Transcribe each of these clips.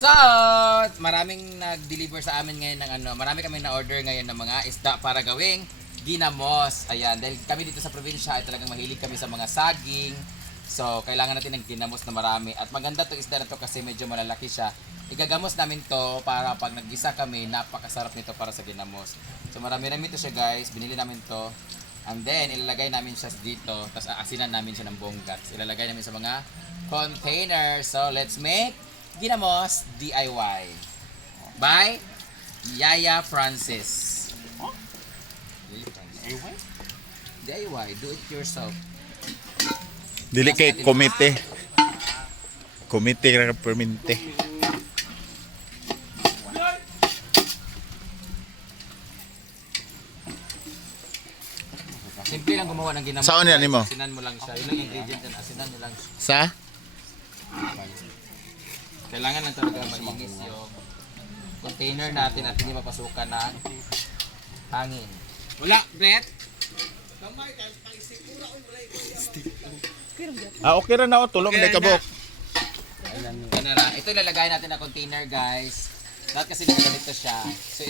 So, maraming nag-deliver sa amin ngayon ng marami kaming na-order ngayon ng mga isda para gawing ginamos. Ayan, dahil kami dito sa probinsya ay talagang mahilig kami sa mga saging. So, kailangan natin ng ginamos na marami. At maganda 'tong isda na to kasi medyo malalaki siya. Igagamos namin to para pag naggisa kami, napakasarap nito para sa ginamos. So, marami-rami to siya guys. Binili namin to. And then, ilalagay namin siya dito. Tapos aasinan namin siya ng bonggat. Ilalagay namin sa mga container. So, let's make Ginamos DIY by Yaya Francis. Huh? DIY, do it yourself. Dili kay komite. Komite ra permente. Simple lang gumawa ng ginamos. Saan yan mo? Asinan mo lang siya. Yun lang yung ingredient yan. Asinan mo lang siya. Sa? Kailangan lang talaga malinis yung container natin at hindi mapasukan ng hangin. Wala, Brett? Okay ra na o tulong Okay na na. kabok. Ito lalagay natin na container guys. Dapat kasi ganito siya. So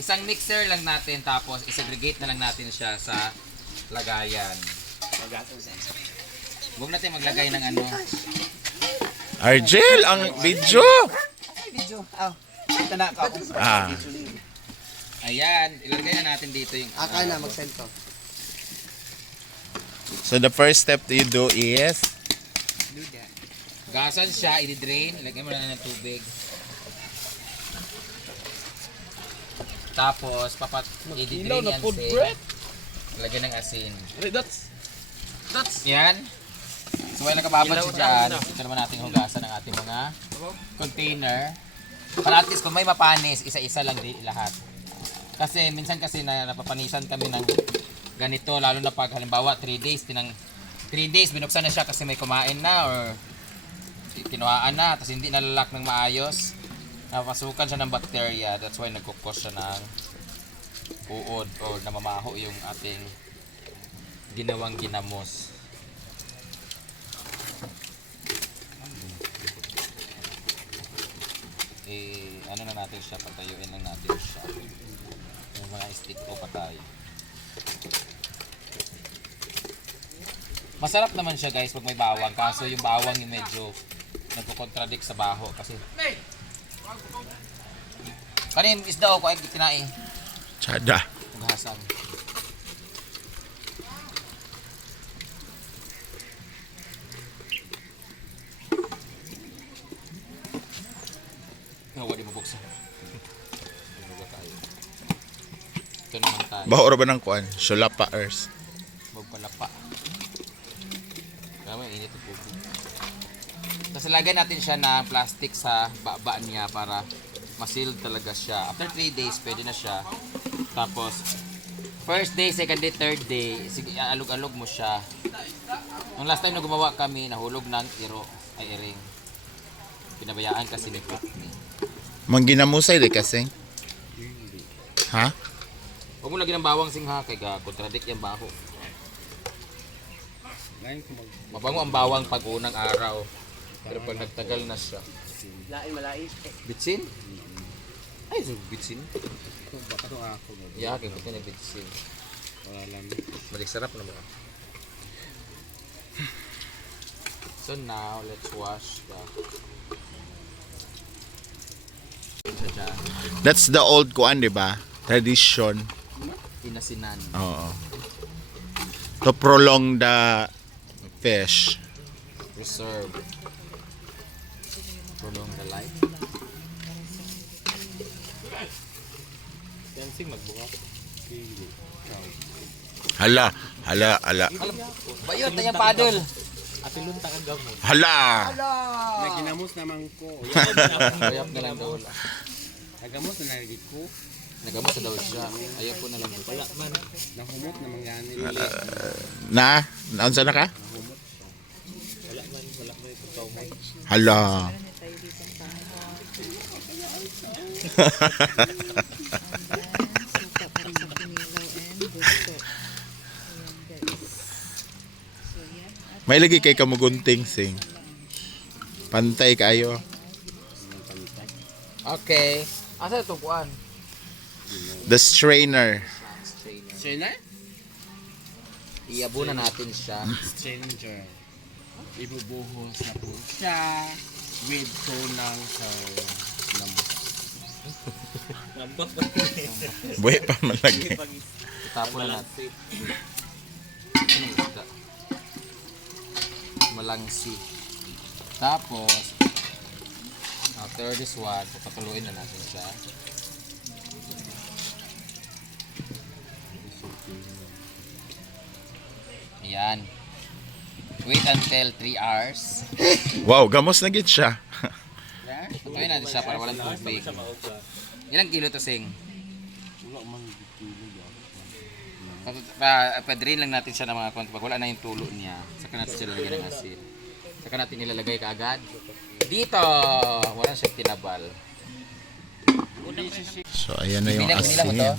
isang mixer lang natin tapos isegregate na lang natin siya sa lagayan. Huwag natin maglagay ng Argel ang video. Video. Ito na ako. Ayan, ilagay na natin dito yung Aka na, mag-send ko. So the first step you do is gasan siya, i-drain, ilagay mo na ng tubig. Tapos i-drain yan lagyan ng asin. That's yan. So while nakababad siya dyan, ito naman natin hugasan ng ating mga container. Para at least kung may mapanis, isa-isa lang din lahat. Kasi minsan kasi napapanisan kami ng ganito, lalo na pag halimbawa 3 days, 3 days binuksan na siya kasi may kumain na or kinuhaan na, tapos hindi nalalak ng maayos. Napasukan siya ng bacteria, that's why nagkukos siya ng uod or namamaho yung ating ginawang ginamos. Ano na natin siya, patayuin lang natin siya. Yung mga stick ko patay. Masarap naman siya guys pag may bawang, kaso yung bawang yung medyo nagko-contradict sa baho kasi kanin isda o ko ay tinae. Tsada. Maghasan. Wala mo buksan. Ito naman tayo. Bahor ba ng kuan? Sulapa earth. Magpalapa. Kaya may init ang tubig. Tapos lagyan natin siya na plastic sa baba niya para masil talaga siya. After 3 days, pwede na siya. Tapos, first day, second day, third day, sige, alog-alog mo siya. Nung last time na gumawa kami, nahulog ng iring. Pinabayaan kasi ni Courtney. Mangginamusay di kasi. Ha? Huwag mo lagyan ng bawang singha kay contradict yung baho. Mabango ang bawang pag unang araw. Pero pag nagtagal na siya. Lain malait. Bitsin? Ay, so bitsin. Baka ito ako. Yeah, kaya buti na bitsin. Wala lang. Balik sarap na ba? So now, let's wash the... That's the old kuan, di ba? Tradition. Inasinan. Oo. To prolong the fish. Preserve. Prolong the life. Dancing magbuka. Hala. Bayot na yung paddle. Hala. May ginamos naman ko. Bayot na lang daw. Nagamos na nalagit ko. Nagamot na daw siya. Ayaw ko na lang. Wala man. Nahumot na mangyanin. Naunsa na ka? Hala. May lagi kay kamugunting sing. Pantay kayo. Okay. Asa ito kuan? The strainer. Strainer? Iabo na natin siya. Stranger. Ibubuhos na po siya with tunang sa lambot. Buhay pa malagi. Tapon na natin. Malangsi. Tapos, after this one, papatuloyin na natin siya. Ayan. Wait until 3 hours. Wow, gamos na gid siya. Patuloyin natin siya para walang tubig. Ilang kilo to, Sing? Wala man kilo yan. Pa-drain lang natin siya ng mga konti. Pag wala na yung tulo niya, saka natin siya lalagyan ng asin. Saka natin ilalagay kaagad. Dito! Wala siyang tinabal. So ayan na yung Bilang mo to? asin.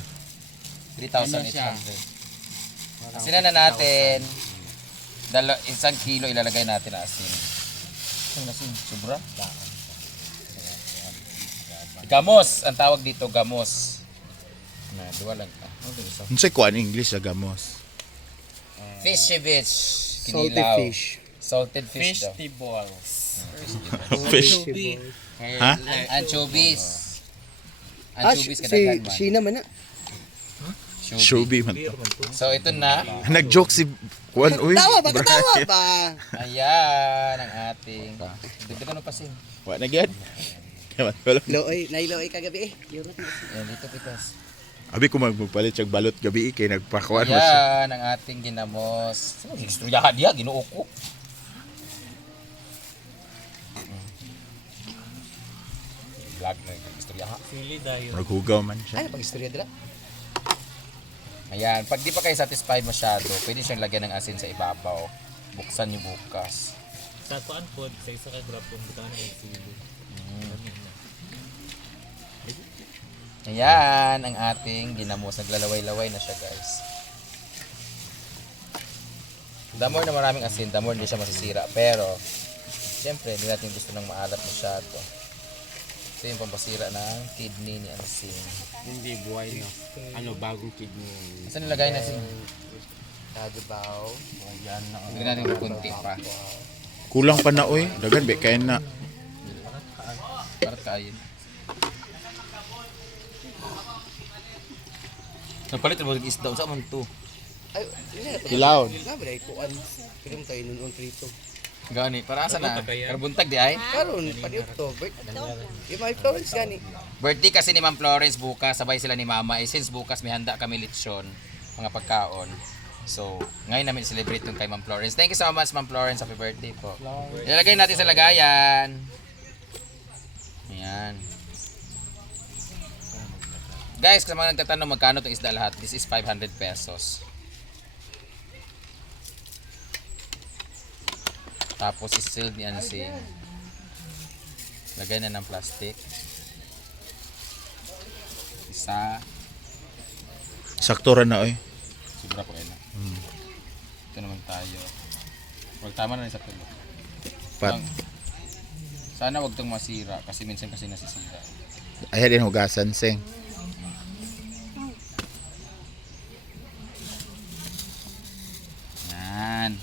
3,800. Asinan na natin. 1 kilo ilalagay natin na asin. Ang asin, sobra. Gamos! Ang tawag dito, gamos. Na, duwa lang ka. Unsay kuan English sa gamos? Fishy fish. Salty Kinilaw. fish. Salted fish daw. Vegetables. Fish. Ha? Anchovies. Ah, Anchovies kadaghan man. Sheena man na. Anchovies. Shubi man to. So ito na. Nag-joke si kuan uy. Tawa ba? Brian. Tawa ba? Ayan ang ating. Dagdagan mo pa sin. Wa na gyud. Wala. Looy, nailooy kagabi eh. Yurot na. Ayan dito pitas. Abi ko magpalit siyang balot gabi kay nagpakuan mo siya. Ayan ang ating ginamos. Istoryahan diha Ginoo ko. Vlog na yung istoryahan. Naghugaw man siya. Ano pang istorya dila? Ayan, pag di pa kayo satisfied masyado, pwede siyang lagyan ng asin sa ibabaw. Buksan niyo bukas. Sa kuan pod sa isa ka grab kung bukan ng sili. Ayan ang ating ginamos. Naglalaway-laway na siya, guys. The more na maraming asin, the more hindi siya masisira. Pero, siyempre, hindi natin gusto ng maalat masyado. Ito yung pampasira ng kidney ni asin. Hindi buhay na. Ano, bagong kidney. Saan nilagay na asin? Kagabaw. Yan na. Hindi natin kunti pa. Kulang pa na oy. Dagan be kay na. Para kain. Nagpalit mo ng isda. Saan man ito? Ay, hindi na. Kilawon. Nabi na ikuan. Pilim tayo nun prito. Gani, para asa na? Karbuntag di ay? Karon, pati to. Yung mga Florence gani. Birthday kasi ni Ma'am Florence bukas, sabay sila ni Mama. Eh, since bukas may handa kami lechon, mga pagkaon. So, ngayon namin celebrate yung kay Ma'am Florence. Thank you so much, Ma'am Florence. Happy birthday po. Ilalagay natin sa lagayan. Ayan. Guys, sa mga nagtatanong magkano itong isda lahat, this is 500 pesos. Tapos is-sealed ni Ansing. Lagay na ng plastic. Isa. Sakto ra na oy. Sobra po na. Ito naman tayo. Wag tama na rin sa tulo. Pat. Sana wag tong masira kasi minsan kasi nasisira. Ay din hugasan sing. Yan.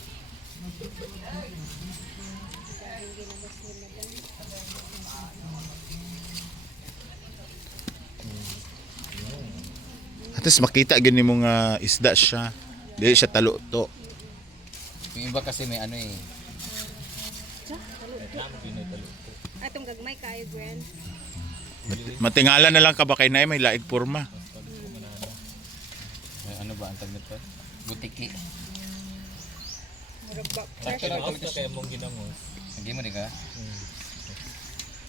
At least makita gini mo nga isda siya. Dili siya talo to. Yung iba kasi may ano eh. Atong gagmay kayo, Gwen. Matingala na lang ka ba kay nay may laig porma. May ano ba ang tawag nito? Butiki. Murag Sakto lang Out talaga na siya. kay mong ginamos. Hindi mo di ka?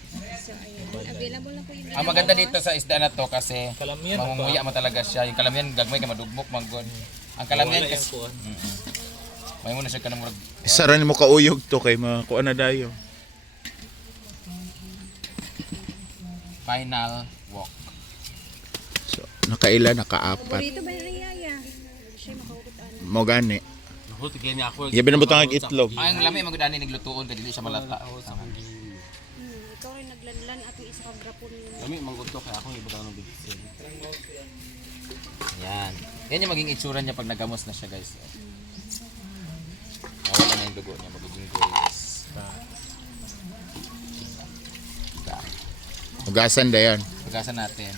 So, ayun. Available na po yung Ang maganda dito sa isda na to kasi Kalamian mamumuya mo talaga siya. Yung kalamian gagmay ka madugmok maggon. Ang kalamian Wala kasi yung kuan. may muna siya kanang murag Isa ra nimo kauyog to kay makuha na dayo. final walk. So, nakaila nakaapat. Paborito ba ni Yaya? Siya makaurutan. Mo gani. Hulti kaya niya ako. Yabi na butang itlog. Ay, ang lami magdani naglutuon ka dili siya malata. Ikaw rin naglanlan atong isa ka gapon yun. Kami manggutok kaya ako ibutang ng big sin. Yan. Yan yung maging itsura niya pag nagamos na siya, guys. Nawala na yung dugo niya, magiging grayish. Hugasan da yan. Hugasan natin.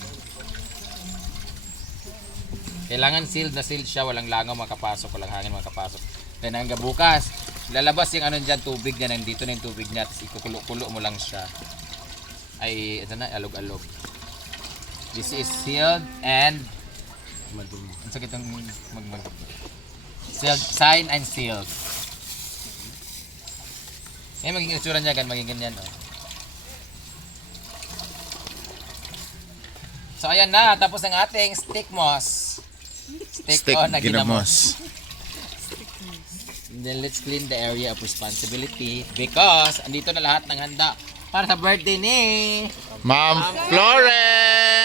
Kailangan sealed na sealed siya, walang langaw makapasok, walang hangin makapasok. Then hanggang bukas, lalabas yung ano dyan, tubig niya, nandito na yung tubig niya, tapos ikukulo-kulo mo lang siya. Ay, ito na, alog-alog. This is sealed and Madumi. ang sakit ang sealed, signed and sealed. Ngayon magiging itsura niya, magiging ganyan, oh. So ayan na, tapos ang ating stick moss. Stick on na ginamos. And then let's clean the area of responsibility because andito na lahat ng handa para sa birthday ni Ma'am Flores!